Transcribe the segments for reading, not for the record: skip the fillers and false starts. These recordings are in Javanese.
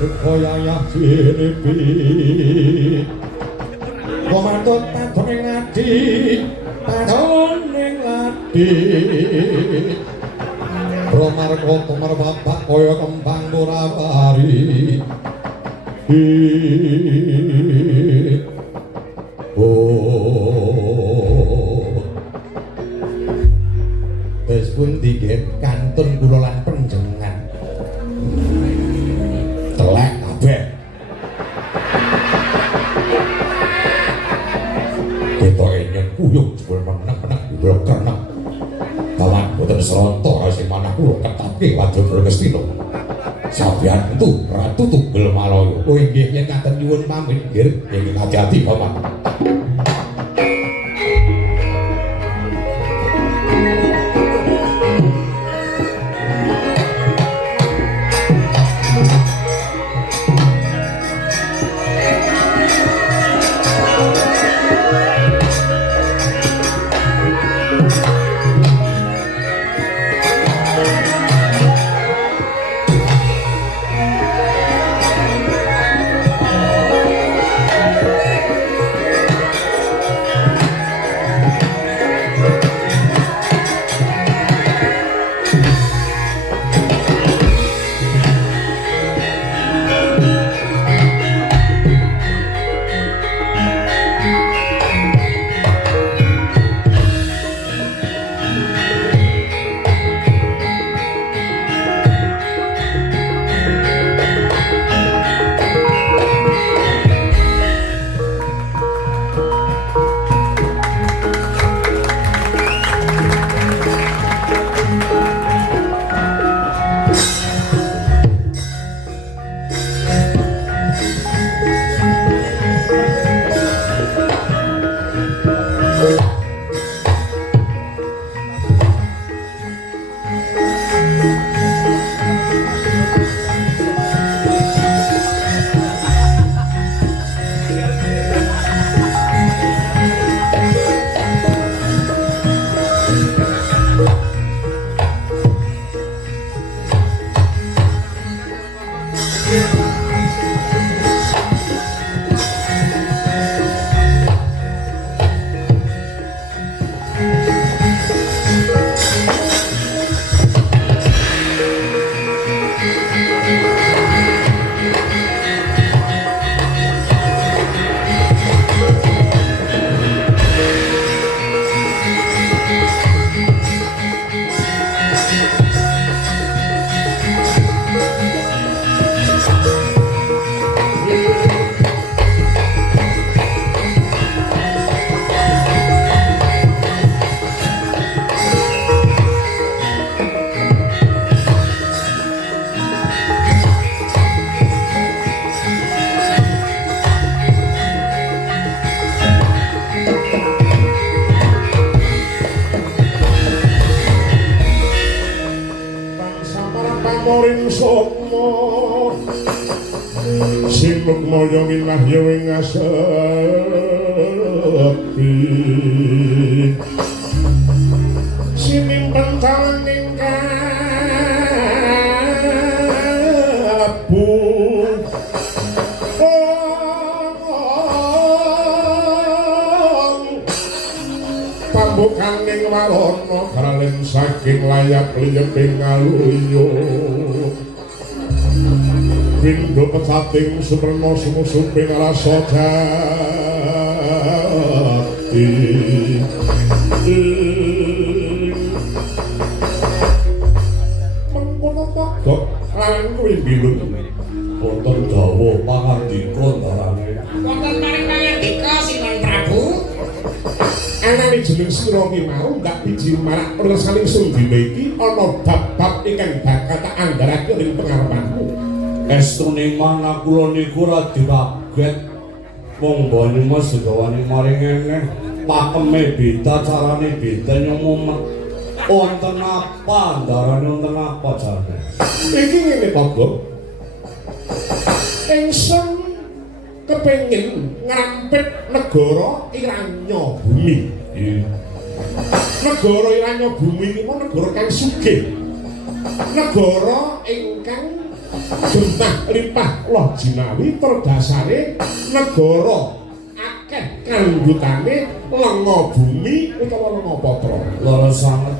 Koyaya siripi Komando tadoning ati Tadoning ati Romarko tumar bapak koyo kembang murawari Wis pundi nggih kantun kula lan panjenengan telek kabeh ketoke nyekuyung jebul meneng-meneng kula kerna kawan boten sronto sing manah kula ketapke wadon Brestina sampeyan itu ratu tunggal Malaya oh nggih yen ngaten nyuwun pamit nggih nggih hati-hati paman Moyo minah ya wing asepi sining pentalaning kabu pambukaning warana gralen saking layap liyeping aluyung Bindo pecating sumerno sumusuping rasa jati mengkono kok lan kuwi bilung wonten dawa pangandika ndarane wonten maring pangandika Sinuwun Prabu anane jeneng sira ki mau gak biji marak pirsaning sundine iki ana bab-bab ingkang bakal tak andharake ing pengarepanmu Estune manah kula niku ora diraget wong Banyumas segawani maring eneh pakeme beda carane beda nyumum wonten apa ndarane wonten apa jarane iki ngene Pak ingsun kepengin ngrampit negara Iranya Bumi negara Iranya Bumi iki negara kang sugih negara ingkang Gentah limpah loh jinawi terdasare negara akeh kanggutane lenga bumi utawa lenga patra. Lara sanget.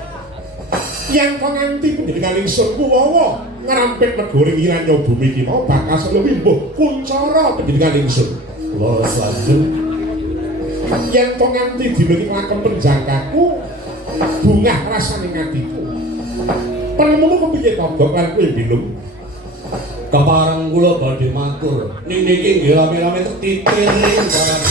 Yang kok nganti pendidikan ingsun kuwawa ngerampit negara Iranya bumi iki mau bakal selewimbuh kuncara pendidikan ingsun. Lara sanget. Yang kok nganti dibagi lakon penjangkaku bungah rasane atiku. Penemumu kepiye to Gok lan kowe bilung? Kepareng kula badhe matur. Ning niki nggih rame-rame tetiring barang.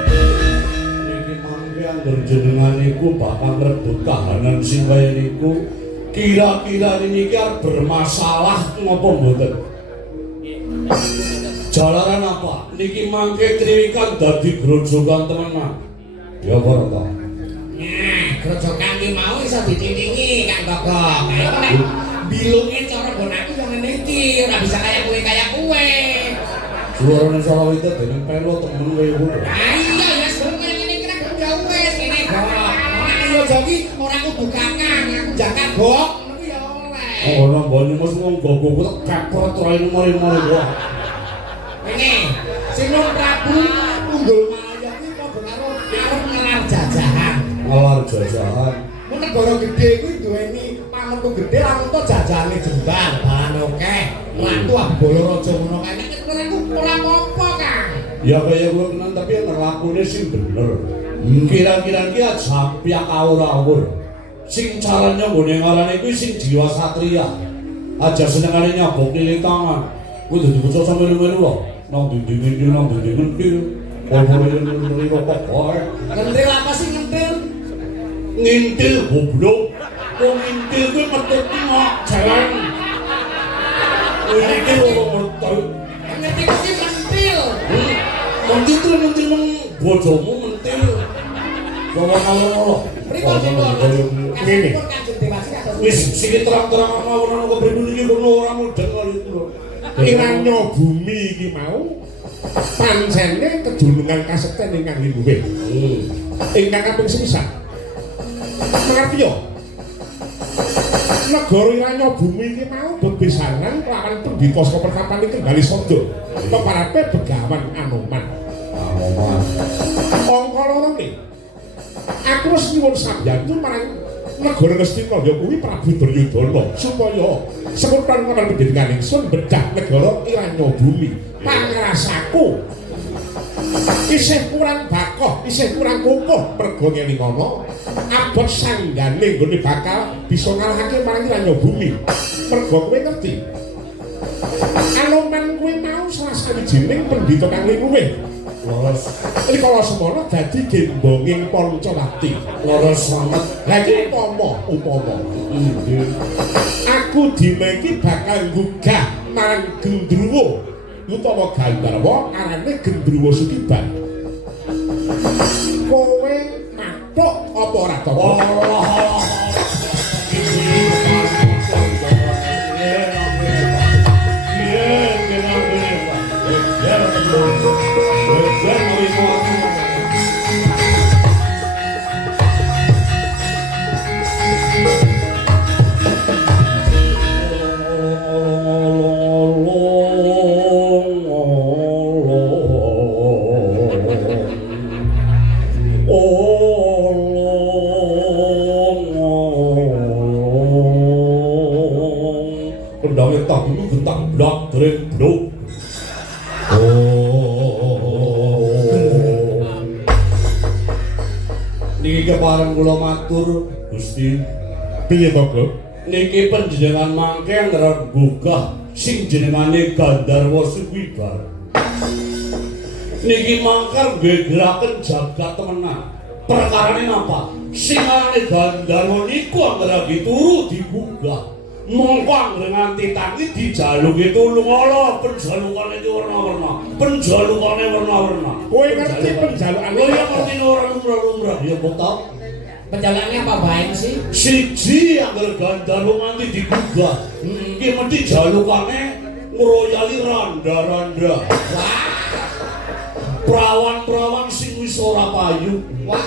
Niki mangke angger jenengan niku bakal ngrebut kahanan sing kaya niku. Kira-kira niki arep bermasalah napa mboten? Jalaran apa? Niki mangke triwikan dadi grojogan temenan. Ya ora ta? Nah, grojogan ki mau iso ditindingi Kang Gogok. Kaya nek bilunge cara bonaku yo ngene iki, ora bisa kaya kowe. Suarane Sarawitet dening pelo temen kowe ngono. Ah iya ya sebenarnya ngene iki nek yo wis kene Gogok. Ora yo jogi ora kudu kakang, aku jakat Gok. Ngono ya oleh. Oh, ora Banyumas wong gogoku tak kepret raine mari-mari wae. Ini Sinun Prabu unggul maya kuwi padha karo arep ngelar jajahan. Ngalar jajahan. Mun negara gedhe kuwi duweni pamantu gedhe lan untuk jajahane jembal, bahan akeh. Ratu Abdala Raja ngono kae nek kowe ora apa-apa, Kang. Ya kaya gue kenal tapi yang ngelakune sing bener. Kira-kira ki aja piak awur-awur. Sing caranya nggone ngarane kuwi sing jiwa satria. Aja senengane nyabok lili tangan. Kuwi dadi bocah sampe melu wae. Nang dinding-dinding nang dinding-dinding. Ora-ora nuri kok wae. Ngentil apa sih ngentil? Ngintil goblok. Wong ngintil kuwi metu kok jalan. Iki wong metu. Ngentil kuwi mentil. Mentil nang bojomu mentil. Bawa-bawa. Pripun Ngene. Kanjeng Dewasi kados Wis sing terang-terang mawon ana kepripun iki kono ora mudeng kali itu. Iranya bumi iki mau pancene kedunungan kasekten ingkang luwih. Ingkang kaping semisal. Mengerti yo? Negara Iranya bumi iki mau bebesaran kelawan pendhita saka perkapan iki kembali sada. Peparape Begawan Anoman. Angka loro iki. Aku wis nyuwun samyantu marang negara Ngastina ya kuwi Prabu Duryudana supaya seputan kapan pendidikan ingsun bedah negara Iranya bumi. Pangrasaku isih kurang bakoh, isih kurang kukuh mergo ngene kono abot sanggane nggone bakal bisa ngalahake marang Iranya bumi. Mergo kowe ngerti. Anoman kuwi mau salah sawijining pendhita kang luwih. Loros, Rikala semana dadi gembonging Pancawati. loros sanget. Lah iki upama aku dina iki bakal gugah marang Gendruwo utawa Gandharwa arane Gendruwo Sukiban. Kowe matuk apa ora to? Allah. Kendangnya tak dulu gentang blak keren blok. Niki kepareng kula matur Gusti. Piye to, Bro? Niki panjenengan mangke anggar gugah sing jenengane Gandharwa Sukiban. Niki mangkar nggegeraken jagat temenan. Perkarane napa? Sing arane Gandharwa niku anggar dituru digugah. Mongko nganti tangi dijaluki tulung ala penjalukane iki warna-warna. Penjalukane warna-warna. Kowe ngerti penjalukan Lho ya ngerti ora lumrah-lumrah ya kok tau. penjalannya apa baik sih? Siji anggar Gandharwa nganti digugah. Iki mesti jalukane ngroyali randa-randa. Wah, Prawan-prawan sing wis ora payu. wah.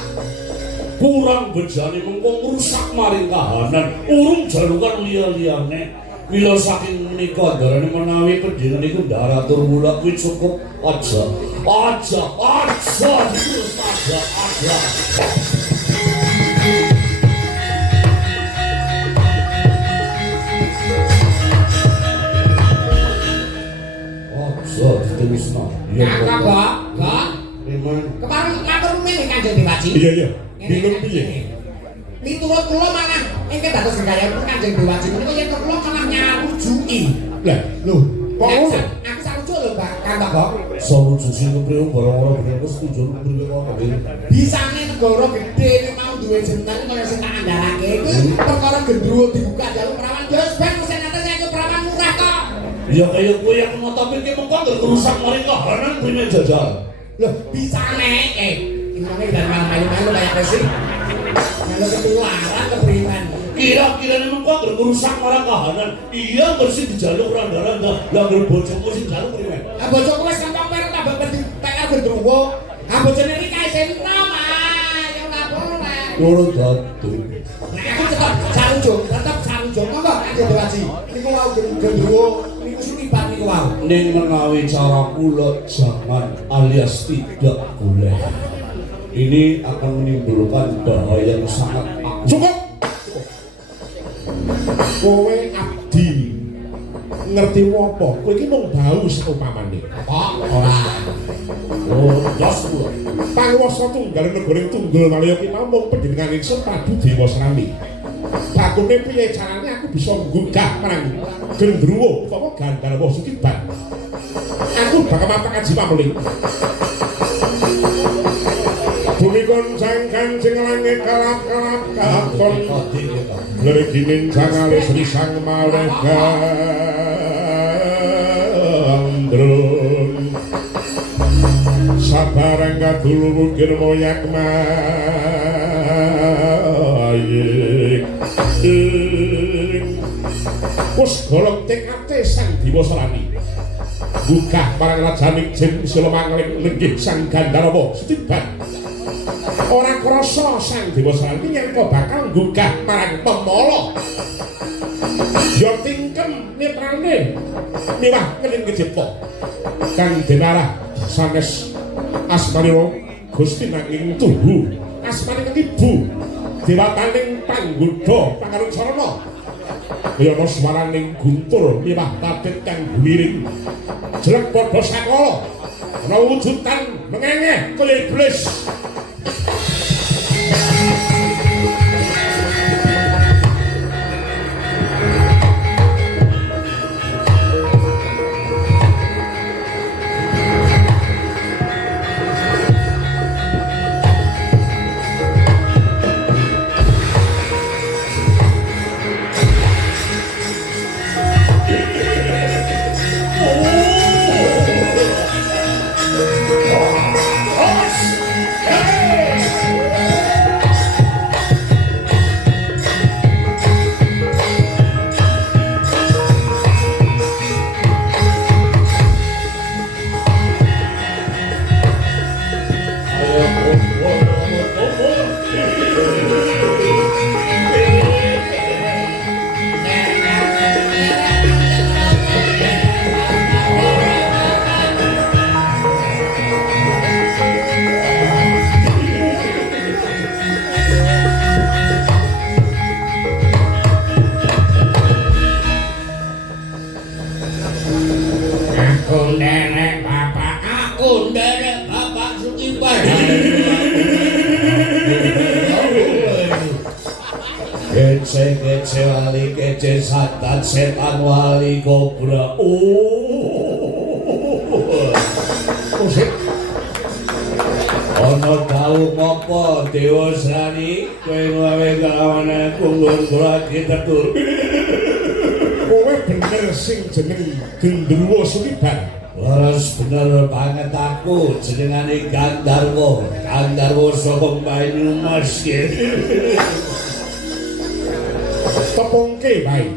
kurang bejane mengko ngrusak maring kahanan urung jalukan liya-liyane. Mila saking menika ndarane menawi pendina niku ndaratur mula kuwi cukup aja terus aja. Aja diterusno. Kakak kok. Iman. Kemarin matur meneh Kanjeng Dewaji. Iya. Bingung piye? Miturut kula malah engke dados gegayapun Kanjeng Dewaji menika yen kula malah nyarujuki. Lah, lho, kok ngono? Aku sarujuk lho, Mbak Kantok kok. Sarujuk sing kepriye barang-barang bener wis tujuan mriki kok kabeh. Bisane negara gedhe iki mau duwe jeneng kaya sing tak andharake iku perkara gendruwo dibuka jalur perawan ya wis ben mesti nate saya perawan murah kok. Ya kaya kowe yang ngotopi ki mengko ngrusak maring kahanan prime jajal. Loh, bisane ini dari malu-malu kayak resi. Kalau ketularan kepriman. Kira-kira ini mengko ngrusak marang kahanan. Iya bersih dijaluk randa-randa. Lah bojomu sing jaluk prime. Ah bojoku wis kantong perut tambah PR gendruwo. Ah bojone iki kae sentro mah. Ya ora boleh. Loro dadu. Nek aku tetep sarujuk monggo Kanjeng Dewaji. Niku wau gendruwo niku sunipat niku wau. Ning menawi cara kula jangan alias tidak boleh. Ini akan menimbulkan bahaya yang sangat akut. Cukup. Kowe abdi ngerti apa? Kowe iki mung bau saupamane. Kok ora. Oh, jas kula. Panguwasa tunggal negara tunggal malaya ki namung panjenengan ingsun Prabu Dewa Srami. Bakune piye carane aku bisa nggugah marang gendruwo utawa Gandharwa Sukiban. Aku bakal mapak aji pameling. Bumikon sangkan sing langit kalap-kalap katon Leriginin sangale Sri Sang Malegandrun Sabarang kadulu bukir moyak mayik Wus golong tekate Sang Dewa Srami Buka parang rajaning jin silomangling lenggih Sang Gandharwa Sukiban Ora krasa Sang Dewa Srami nyangka bakal nggugah marang Pemala. Ya tingkem netrane miwah keling kecipta. Kang Denarah sanes asmanira Gusti nanging tuhu. Asmane Ibu Dewataning Panggoda Pangarung Sarana. Kaya ana swaraning guntur miwah tatit kang gumiring. Jelek padha sakala. Ana wujudan mengenge kaya iblis. Kece wali kece santan setan wali kobra. Musik Ana tau ngopo Dewa Srani kowe gawe kawane kunggur kula ditetur. kowe bener sing jeneng Gendruwo Sukiban. Waras bener banget aku jenengane Gandharwa saka Banyumas. Tepungke bae.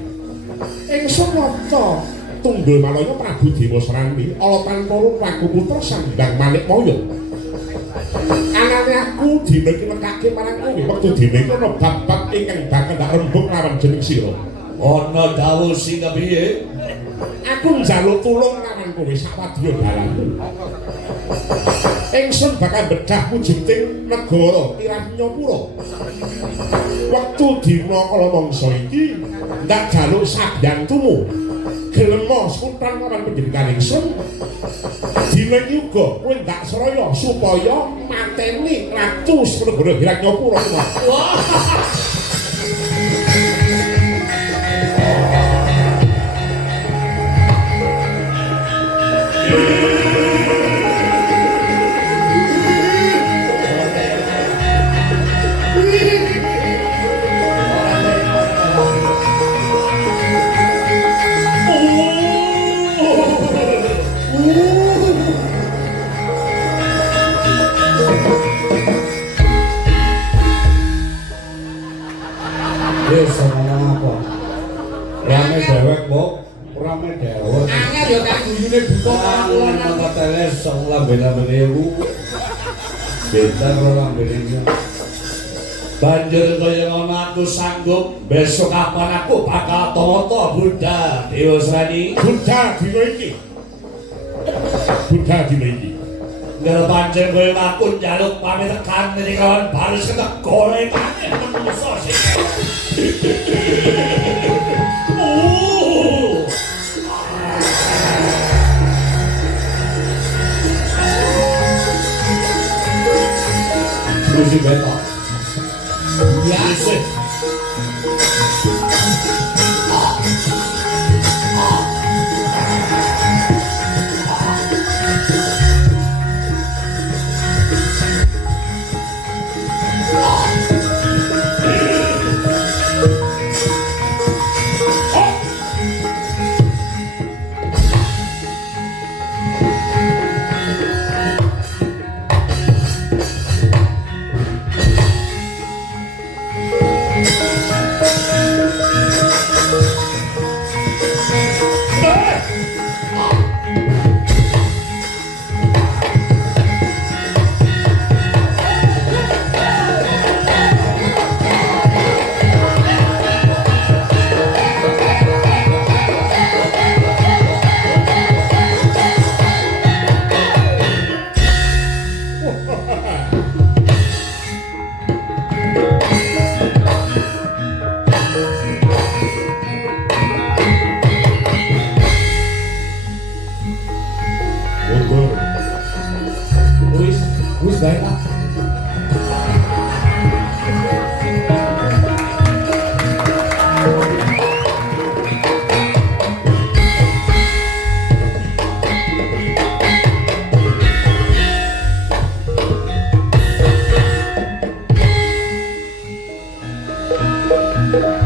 Ingsun nata Tunggal Malaya Prabu Dewa Srami ala tanpa rupaku putra Sandang Manikmaya. Anane aku dina iki nekake marang kowe wektu dina iki ana babak ingkang bakal ndak rembug lawan jeneng sira. Ana dawuh sing kepiye? Aku njaluk tulung lawan kowe sawadya dalan. Ingsun bakal bedah wujuding negara Iranyapura. Wektu dina kala mangsa iki ndak jaluk sabyantumu. Gelem sultan lawan panjenengan ingsun. Dina iki uga kowe ndak seraya supaya mateni ratu negara Iranyapura. Wis ngomong apa? Rame dewek, Mbok. Rame dewek. Angel ya kang guyune buka kula nang Mangkat teles sang lambe-lambene ku. Bentar ora lambene. Banjur kaya ngono aku sanggup besok kapan aku bakal toto Buddha Dewa Srani. Buddha dina iki. Buddha dina iki. Nel pancen kowe aku njaluk pamit tekan niki kawan baris ketek golekane menungso sing. Musik beto. ya Musik. wis bae Pak. Thank you.